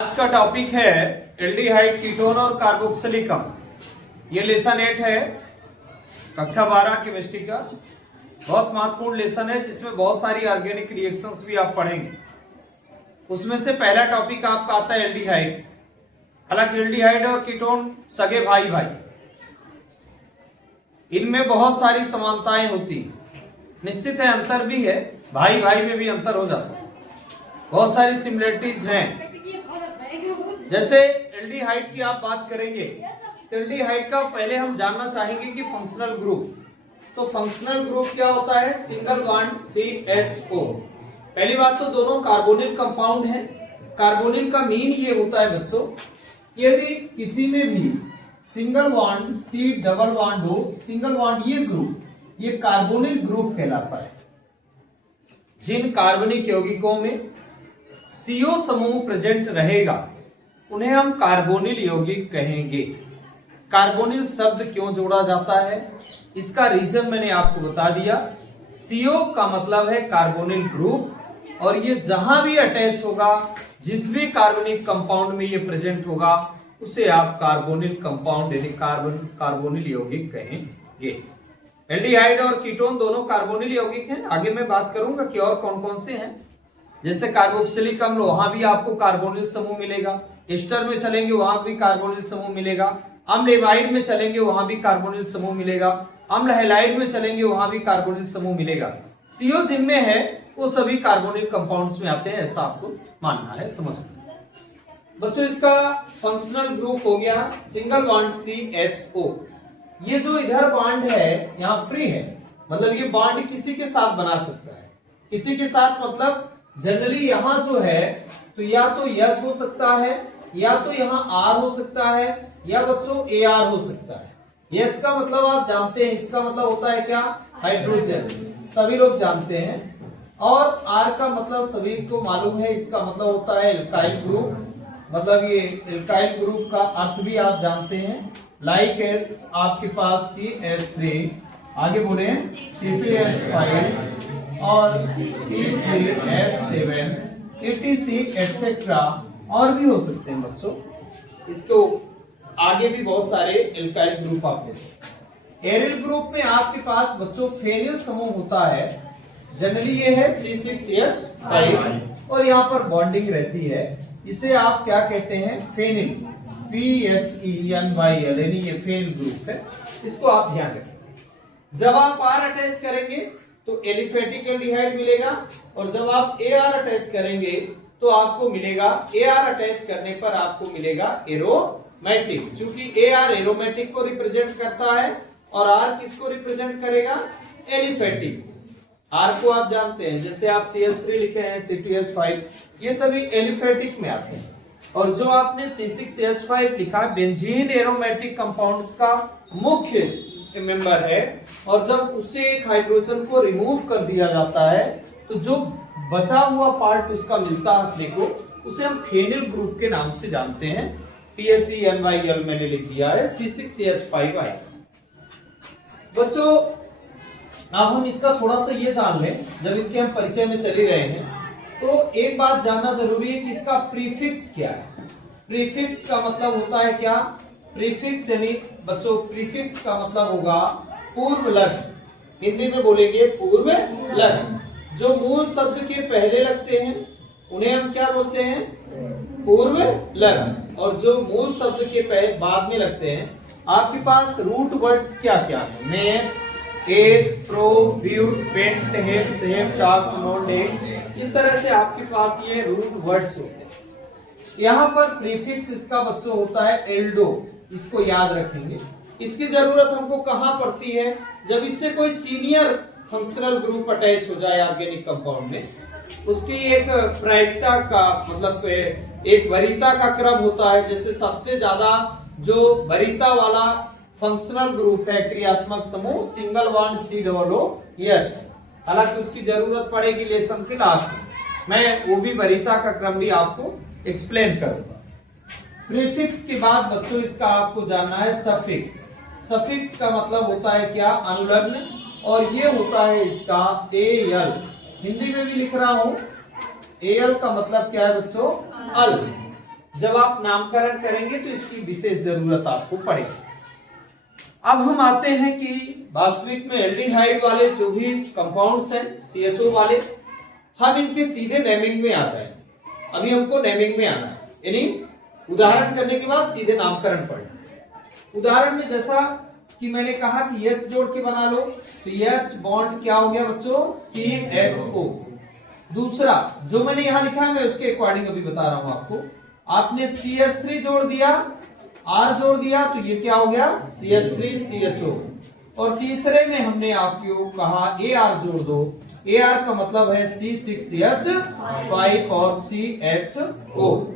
आज का टॉपिक है एल्डिहाइड, कीटोन और कार्बोक्सिलिक अम्ल। ये लेसन 8 है, कक्षा 12 केमिस्ट्री का। बहुत महत्वपूर्ण लेसन है जिसमें बहुत सारी ऑर्गेनिक रिएक्शंस भी आप पढ़ेंगे। उसमें से पहला टॉपिक आपका आता है एल्डिहाइड। हालांकि एल्डिहाइड और कीटोन सगे भाई भाई, इनमें बहुत सारी समानताएं होती हैं। निश्चित है अंतर भी है, भाई भाई में भी अंतर हो जाता है। बहुत सारी सिमिलरिटीज हैं। जैसे एल्डिहाइड की आप बात करेंगे तो एल्डिहाइड का पहले हम जानना चाहेंगे कि फंक्शनल ग्रुप। तो फंक्शनल ग्रुप क्या होता है? Single bond CHO। पहली बात तो दोनों कार्बोनिल कंपाउंड हैं। कार्बोनिल का मीन ये होता है बच्चों, यदि किसी में भी single bond C double bond हो, सिंगल बॉन्ड ये ग्रुप, ये कार्बोनिल ग्रुप कहलाता है। जिन कार्बनिक यौगिकों में CO समूह प्रेजेंट रहेगा उन्हें हम कार्बोनिल यौगिक कहेंगे। कार्बोनिल शब्द क्यों जोड़ा जाता है, इसका रीजन मैंने आपको बता दिया। CO का मतलब है कार्बोनिल ग्रुप, और ये जहां भी अटैच होगा, जिस भी कार्बनिक कंपाउंड में ये प्रेजेंट होगा, उसे आप कार्बोनिल कंपाउंड यानी कार्बोनिल यौगिक कहेंगे। एल्डिहाइड और कीटोन दोनों कार्बोनिल यौगिक हैं। आगे मैं बात करूंगा कि और कौन कौन से हैं। जैसे कार्बोक्सिलिक अम्ल, वहां भी आपको कार्बोनिल समूह मिलेगा। एस्टर में चलेंगे वहां भी कार्बोनिल समूह मिलेगा। अम्ल एमाइड में चलेंगे वहां भी कार्बोनिल समूह मिलेगा। अम्ल हैलाइड में चलेंगे वहां भी कार्बोनिल समूह मिलेगा। CO जिनमें है वो सभी कार्बोनिल कंपाउंड्स में आते हैं, ऐसा आपको मानना है, समझना। बच्चों इसका फंक्शनल ग्रुप हो गया सिंगल बॉन्ड CHO। ये जो इधर बॉन्ड है यहाँ फ्री है, मतलब ये बॉन्ड किसी के साथ बना सकता है। किसी के साथ मतलब जनरली यहां जो है तो या तो H हो सकता है, या तो यहाँ R हो सकता है, या बच्चों AR हो सकता है। H का मतलब आप जानते हैं, इसका मतलब होता है क्या? हाइड्रोजन, सभी लोग जानते हैं। और R का मतलब सभी को मालूम है, इसका मतलब होता है एल्काइल ग्रुप। मतलब ये एल्काइल ग्रुप का अर्थ भी आप जानते हैं। लाइक एज आपके पास CH3, आगे बोले C2H5 और C3H7 etc एक्सेट्रा, और भी हो सकते हैं बच्चों। इसको आगे भी बहुत सारे एल्काइल ग्रुप आप ले सकते हैं। एरिल ग्रुप में आपके पास बच्चों फेनिल समूह होता है। जनरली ये है C6H5 और यहाँ पर बॉन्डिंग रहती है। इसे आप क्या कहते हैं? फेनिल, PHENYL, यानी ये फेनिल ग्रुप है। इसको आप ध्यान रखें। जब आप R अटैच करेंगे तो एलिफेटिक एल्डिहाइड मिलेगा, और जब आप AR अटैच करेंगे तो आपको मिलेगा, AR अटैच करने पर आपको मिलेगा एरोमेटिक। चूंकि AR एरोमेटिक को रिप्रेजेंट करता है और R किसको रिप्रेजेंट करेगा? एलिफेटिक। R को आप जानते हैं, जैसे आप CH3 लिखे हैं, C2H5, ये सभी एलिफेटिक में आते हैं। और जो आपने C6H5 लिखा, बेंजीन एरोमेटिक कंपाउंड्स का मुख्य मेंबर है, और जब उसे एक हाइड्रोजन को रिमूव कर दिया जाता है तो जो बचा हुआ पार्ट उसका मिलता है अपने को, उसे हम फेनिल ग्रुप के नाम से जानते हैं। PHENYL मैंने लिख दिया है, C6H5 आएगा। बच्चों अब हम इसका थोड़ा सा ये जान लें, जब इसके हम परिचय में चले रहे हैं तो एक बात जानना जरूरी है कि इसका प्रीफिक्स क्या है। प्रीफिक्स का मतलब होता है क्या? प्रीफिक्स यानी बच्चों प्रीफिक्स का मतलब होगा पूर्व लग्न। हिंदी में बोलेंगे पूर्व लग्न। जो मूल शब्द के पहले लगते हैं उन्हें हम क्या बोलते हैं? पूर्व लग्न। और जो मूल शब्द के बाद में लगते हैं, आपके पास रूट वर्ड्स क्या क्या है? Meth, eth, pro, but, pent, hex, हेम, टॉक, नोट, एक, इस तरह से आपके पास ये रूट वर्ड्स होते हैं। यहाँ पर प्रीफिक्स इसका बच्चों होता है एल्डो, इसको याद रखेंगे। इसकी जरूरत हमको कहां पड़ती है? जब इससे कोई सीनियर फंक्शनल ग्रुप अटैच हो जाए ऑर्गेनिक कंपाउंड में, उसकी एक प्रायिकता का मतलब एक वरीयता का क्रम होता है। जैसे सबसे ज्यादा जो वरीयता वाला फंक्शनल ग्रुप है, क्रियात्मक समूह, सिंगल बॉन्ड COOH। हालांकि उसकी जरूरत पड़ेगी लेसन के लास्ट में, मैं वो भी वरीयता का क्रम भी आपको एक्सप्लेन करूंगा। प्रीफिक्स के बाद बच्चों इसका आपको जानना है सफिक्स। सफिक्स का मतलब होता है क्या? अनुलग्न, और ये होता है इसका AL। हिंदी में भी लिख रहा हूं, AL का मतलब क्या है बच्चों? अल। जब आप नामकरण करेंगे तो इसकी विशेष जरूरत आपको पड़ेगी। अब हम आते हैं कि वास्तविक में एल्डिहाइड वाले जो भी कंपाउंड्स हैं CHO वाले, हम इनके सीधे नेमिंग में आ जाएंगे। अभी हमको नेमिंग में आना है, यानी उदाहरण करने के बाद सीधे नामकरण पढ़ना है। उदाहरण में जैसा कि मैंने कहा कि H जोड़ के बना लो, तो H बॉन्ड क्या हो गया बच्चों, CHO। दूसरा जो मैंने यहां लिखा है मैं उसके अकॉर्डिंग अभी बता रहा हूं आपको। आपने CH3 जोड़ दिया, R जोड़ दिया, तो ये क्या हो गया, CH3CHO। और तीसरे में हमने आपको कहा AR जोड़ दो। AR का मतलब है C6H5 और CHO।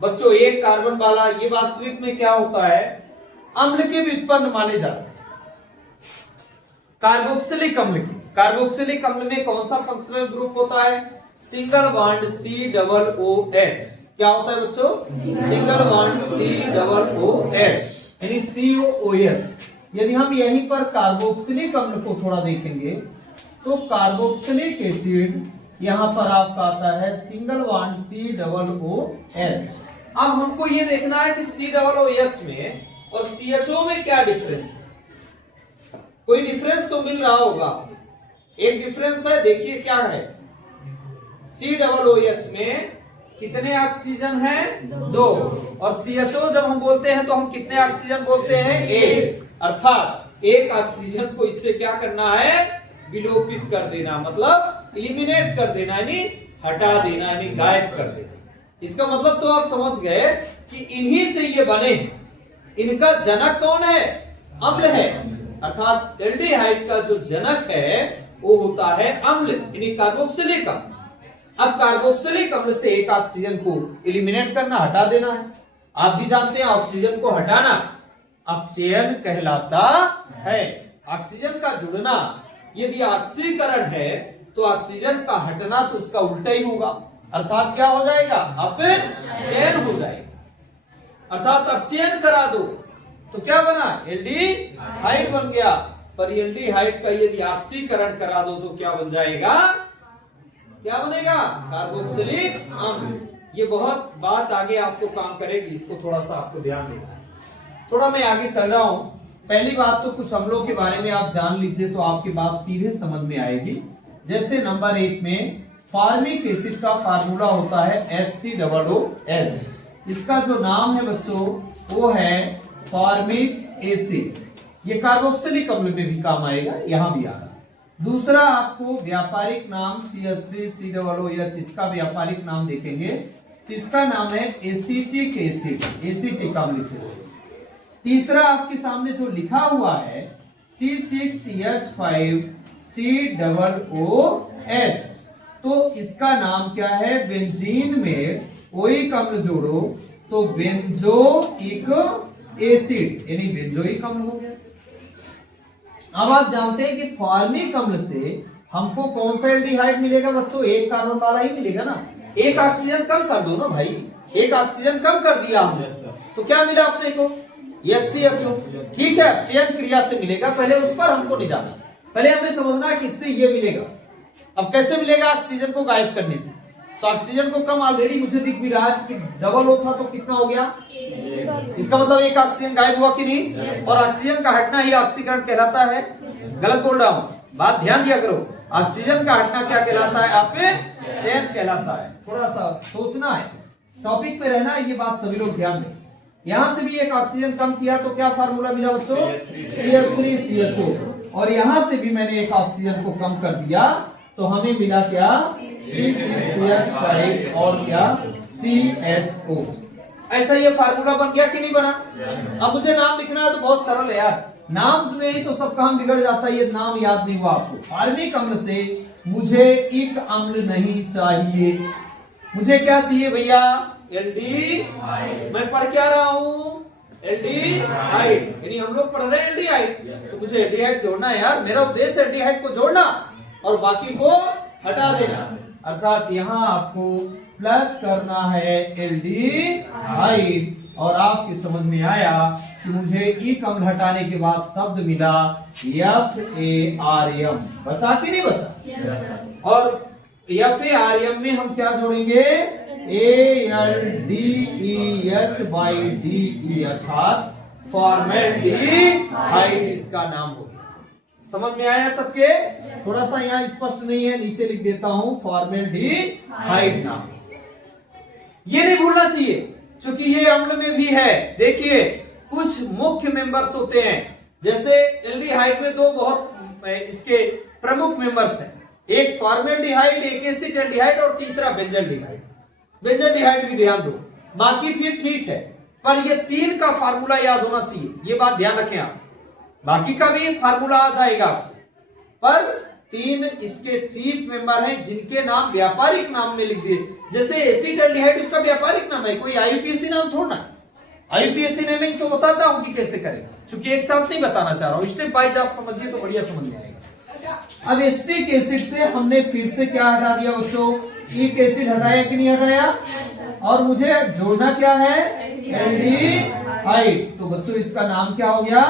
बच्चों एक कार्बन वाला ये वास्तविक में क्या होता है, अम्ल के व्युत्पन्न माने जाते हैं। कार्बोक्सिलिक अम्ल की, कार्बोक्सिलिक अम्ल में कौन सा फंक्शनल ग्रुप होता है, सिंगल बॉन्ड COOH। क्या होता है बच्चों, सिंगल बॉन्ड COOH यानी COOH। यदि हम यहीं पर कार्बोक्सिलिक अम्ल को थोड़ा देखेंगे तो कार्बोक्सिलिक एसिड यहां पर आपका आता है सिंगल बॉन्ड COOH। अब हमको ये देखना है कि COOH में और CHO में क्या डिफरेंस है। कोई डिफरेंस तो मिल रहा होगा, एक डिफरेंस है, देखिए क्या है। COOH में कितने ऑक्सीजन हैं, 2। और CHO जब हम बोलते हैं तो हम कितने ऑक्सीजन बोलते हैं, 1। अर्थात एक ऑक्सीजन को इससे क्या करना है, विलोपित कर देना, मतलब इलिमिनेट कर देना, यानी हटा देना, यानी गायब कर देना। इसका मतलब तो आप समझ गए कि इन्हीं से ये बने हैं। इनका जनक कौन है, अम्ल है। अर्थात एल्डिहाइड का जो जनक है वो होता है अम्ल, यानी कार्बोक्सिलिक अम्ल। अब कार्बोक्सिलिक अम्ल से एक ऑक्सीजन को इलिमिनेट करना, हटा देना है। आप भी जानते हैं ऑक्सीजन को हटाना अपचयन कहलाता है। ऑक्सीजन का जुड़ना, यदि ऑक्सीकरण है तो ऑक्सीजन का हटना तो उसका उल्टा ही होगा, अर्थात क्या हो जाएगा, अपचयन हो जाएगा। अर्थात अपचयन करा दो तो क्या बना, एल्डिहाइड बन गया। पर एल्डिहाइड का यदि ऑक्सीकरण करा दो तो क्या बन जाएगा, क्या बनेगा, कार्बोक्सिलिक अम्ल। ये बहुत बात आगे आपको काम करेगी, इसको थोड़ा सा आपको ध्यान देना है। थोड़ा मैं आगे चल रहा हूं। पहली बात तो कुछ अम्लों के बारे में आप जान लीजिए तो आपकी बात सीधे समझ में आएगी। जैसे नंबर 1 में फार्मिक एसिड का फार्मूला होता है HCOOH। इसका जो नाम है बच्चों वो है फार्मिक एसिड। ये कार्बोक्सिलिक अम्ल में भी काम आएगा, यहां भी आ रहा है। दूसरा आपको व्यापारिक नाम CH3COOH, इसका व्यापारिक नाम देखेंगे तो इसका नाम है एसिटिक एसिड, एसिटिक अम्ल से। तीसरा आपके सामने जो लिखा हुआ है C6H5 COOH, तो इसका नाम क्या है, बेंजीन में ओइक अम्ल जोड़ो तो बेंजोइक एसिड यानी बेंजोइक अम्ल हो गया। अब आप जानते हैं कि फार्मिक अम्ल से हमको कौन सा एल्डिहाइड मिलेगा बच्चों, एक कार्बन वाला ही मिलेगा ना। एक ऑक्सीजन कम कर दो ना भाई, एक ऑक्सीजन कम कर दिया हमने तो क्या मिला अपने को, HCHO। ठीक है, चयन क्रिया से मिलेगा, पहले उस पर हमको नहीं जाना, पहले हमें समझना है कि इससे ये मिलेगा। अब कैसे मिलेगा, ऑक्सीजन को गायब करने से। तो ऑक्सीजन को कम ऑलरेडी मुझे दिख भी रहा है कि डबल होता तो कितना हो गया, इसका मतलब एक ऑक्सीजन गायब हुआ कि नहीं। और ऑक्सीजन का हटना ही ऑक्सीकरण कहलाता है। गलत बोल रहा हूं, बात ध्यान दिया करो। ऑक्सीजन का हटना क्या कहलाता है, अपचयन कहलाता है। थोड़ा सा सोचना है, टॉपिक पे रहना है, ये बात सभी लोग ध्यान दें। यहां से भी एक ऑक्सीजन कम किया तो क्या फार्मूला मिला बच्चों, CH3CHO। और यहां से भी मैंने एक ऑक्सीजन को कम कर दिया तो हमें मिला क्या, C6H5 और क्या, CHO। ऐसा ये फार्मूला बन गया कि नहीं बना। अब मुझे नाम लिखना है तो बहुत सरल है यार, नाम में ही तो सब काम बिगड़ जाता है। ये नाम याद नहीं हुआ आपको। फार्मिक अम्ल से मुझे इक अम्ल नहीं चाहिए, मुझे क्या चाहिए भैया, एल्डिहाइड। मैं पढ़ क्या रहा हूं, एल्डिहाइड, यानी हम लोग पढ़ रहे हैं एल्डिहाइड, तो मुझे एल्डिहाइड जोड़ना है यार। मेरा उद्देश्य एल्डिहाइड को जोड़ना और बाकी को हटा देना। अर्थात यहाँ आपको प्लस करना है एल्डिहाइड। और आपकी समझ में आया कि मुझे इक अम्ल हटाने के बाद शब्द मिला FARM। बचा कि नहीं बचा। और FARM में हम क्या जोड़ेंगे, ALDEH HDE अर्थात फॉर्मेल्डिहाइड इसका नाम हो गया। समझ में आया सबके? थोड़ा सा यहाँ स्पष्ट नहीं है, नीचे लिख देता हूं फॉर्मेल्डिहाइड नाम। ये नहीं भूलना चाहिए क्योंकि ये अम्ल में भी है। देखिए कुछ मुख्य मेंबर्स होते हैं, जैसे एल्डिहाइड में दो बहुत इसके प्रमुख मेंबर्स हैं, एक फॉर्मेल्डिहाइड, एक एसिटाल्डिहाइड और तीसरा बेंजल्डिहाइड। बेंजल्डिहाइड भी ध्यान दो, बाकी फिर ठीक है, पर ये तीन का फार्मूला याद होना चाहिए, ये बात ध्यान रखें आप। बाकी का भी फार्मूला आ जाएगा, पर तीन इसके चीफ मेंबर हैं जिनके नाम व्यापारिक नाम में लिख दिए। जैसे एसिटाल्डिहाइड उसका व्यापारिक नाम है, कोई आईयूपीएसी नाम थोड़ा ना। आईयूपीएसी नेमिंग तो बताता हूं कि कैसे करें, क्योंकि एक साथ नहीं बताना चाह रहा हूं, स्टेप बाय आप समझिए तो बढ़िया समझ में आएगा। अब एसिटिक एसिड से हमने फिर से क्या हटा दिया बच्चों? एक एसिड हटाया कि नहीं हटाया? और मुझे जोड़ना क्या है? एल्डिहाइड। तो बच्चों इसका नाम क्या हो गया?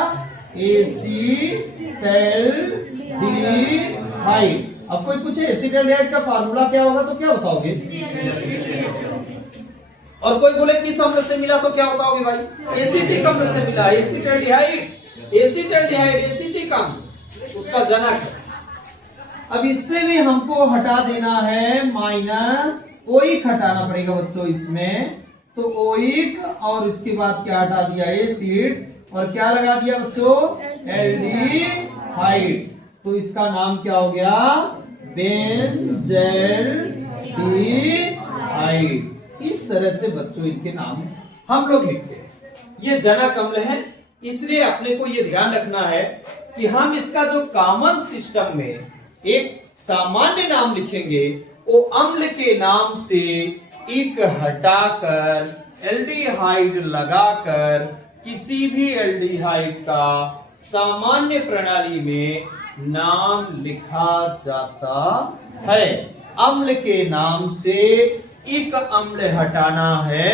एसिटाल्डिहाइड। अब कोई पूछे एसिटाल्डिहाइड का फार्मूला क्या होगा तो क्या बताओगे? और कोई बोले किस अम्ल से मिला तो क्या बताओगे भाई? एसिटिक अम्ल से मिला। एसिटाल्डिहाइड, एसिटाल्डिहाइड एसिटिक अम्ल, उसका जनक है। अब इससे भी हमको हटा देना है माइनस, ओइक हटाना पड़ेगा बच्चों इसमें, तो ओइक और उसके बाद क्या हटा दिया? एसिड, और क्या लगा दिया बच्चों? एल्डिहाइड। तो इसका नाम क्या हो गया? बेंजल्डिहाइड। इस तरह से बच्चों इनके नाम हम लोग लिखते हैं। ये जनक अम्ल है, इसलिए अपने को ये ध्यान रखना है कि हम इसका जो कॉमन सिस्टम में एक सामान्य नाम लिखेंगे, वो अम्ल के नाम से इक हटाकर एल्डिहाइड लगाकर किसी भी एल्डिहाइड का सामान्य प्रणाली में नाम लिखा जाता है। अम्ल के नाम से इक अम्ल हटाना है,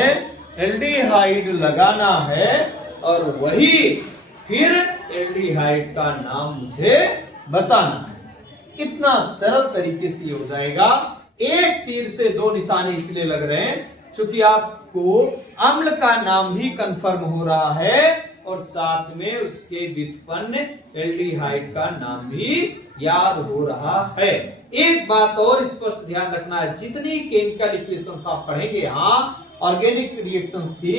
एल्डिहाइड लगाना है, और वही फिर एल्डिहाइड का नाम मुझे बताना है। कितना सरल तरीके से हो जाएगा। एक तीर से दो निशाने इसलिए लग रहे हैं क्योंकि आपको अम्ल का नाम भी कंफर्म हो रहा है और साथ में उसके व्युत्पन्न एल्डिहाइड का नाम भी याद हो रहा है। एक बात और स्पष्ट ध्यान रखना है, जितनी केमिकल इक्वेशंस आप पढ़ेंगे यहाँ ऑर्गेनिक रिएक्शंस की,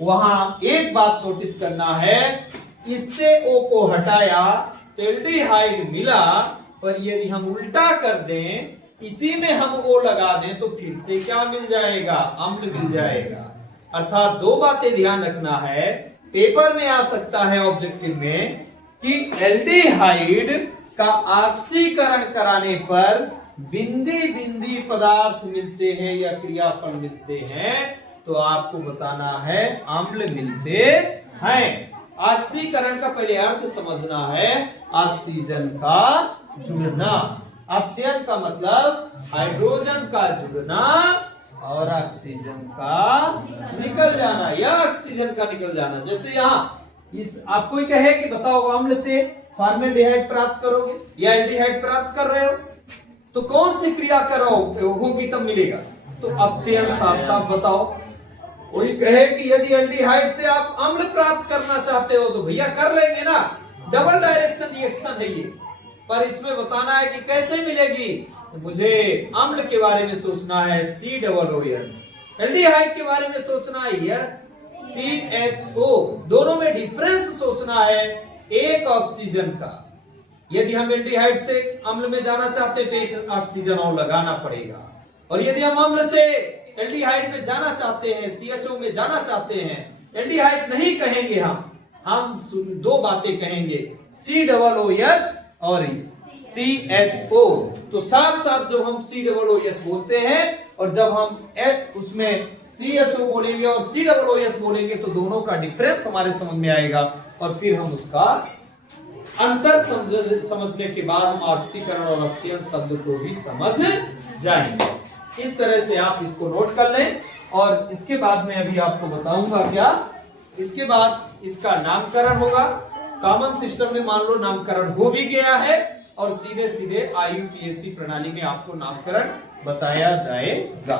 वहां एक बात नोटिस करना है, इससे O को हटाया तो एल्डिहाइड मिला, पर यदि हम उल्टा कर दें, इसी में हम O लगा दें, तो फिर से क्या मिल जाएगा? अम्ल मिल जाएगा। अर्थात दो बातें ध्यान रखना है, पेपर में आ सकता है ऑब्जेक्टिव में कि एल्डिहाइड का ऑक्सीकरण कराने पर बिंदी बिंदी पदार्थ मिलते हैं या क्रियाफल मिलते हैं, तो आपको बताना है अम्ल मिलते हैं। ऑक्सीकरण का पहले अर्थ समझना है, ऑक्सीजन का जुड़ना। ऑक्सीजन का मतलब हाइड्रोजन का जुड़ना और ऑक्सीजन का निकल जाना या ऑक्सीजन का निकल जाना। जैसे यहाँ इस आपको कहे कि बताओ अम्ल से फॉर्मेल्डिहाइड प्राप्त करोगे या एल्डिहाइड प्राप्त कर रहे हो, तो कौन सी क्रिया करो होगी तब मिलेगा? तो ऑप्शन साफ साफ बताओ। कोई कहे कि यदि एल्डिहाइड से आप अम्ल प्राप्त करना चाहते हो तो भैया कर लेंगे ना, डबल डायरेक्शन रिएक्शन है ये, पर इसमें बताना है कि कैसे मिलेगी। तो मुझे अम्ल के बारे में सोचना है COOH, एल्डिहाइड के बारे में सोचना है यार CHO, दोनों में डिफरेंस सोचना है एक ऑक्सीजन का। यदि हम एल्डिहाइड से अम्ल में जाना चाहते हैं तो एक ऑक्सीजन और लगाना पड़ेगा, और यदि हम अम्ल से एल्डिहाइड में जाना चाहते हैं, CHO में जाना चाहते हैं, एल्डिहाइड नहीं कहेंगे हम दो बातें कहेंगे, COOH और CHO। तो साफ साफ जब हम COOH बोलते हैं और जब हम उसमें CHO बोलेंगे और COOH बोलेंगे, तो दोनों का डिफरेंस हमारे समझ में आएगा, और फिर हम उसका अंतर समझने के बाद हम ऑक्सीकरण और ऑक्सीजन शब्द को भी समझ जाएंगे। इस तरह से आप इसको नोट कर लें, और इसके बाद में अभी आपको बताऊंगा क्या, इसके बाद इसका नामकरण होगा। कॉमन सिस्टम में मान लो नामकरण हो भी गया है, और सीधे सीधे IUPAC प्रणाली में आपको नामकरण बताया जाएगा।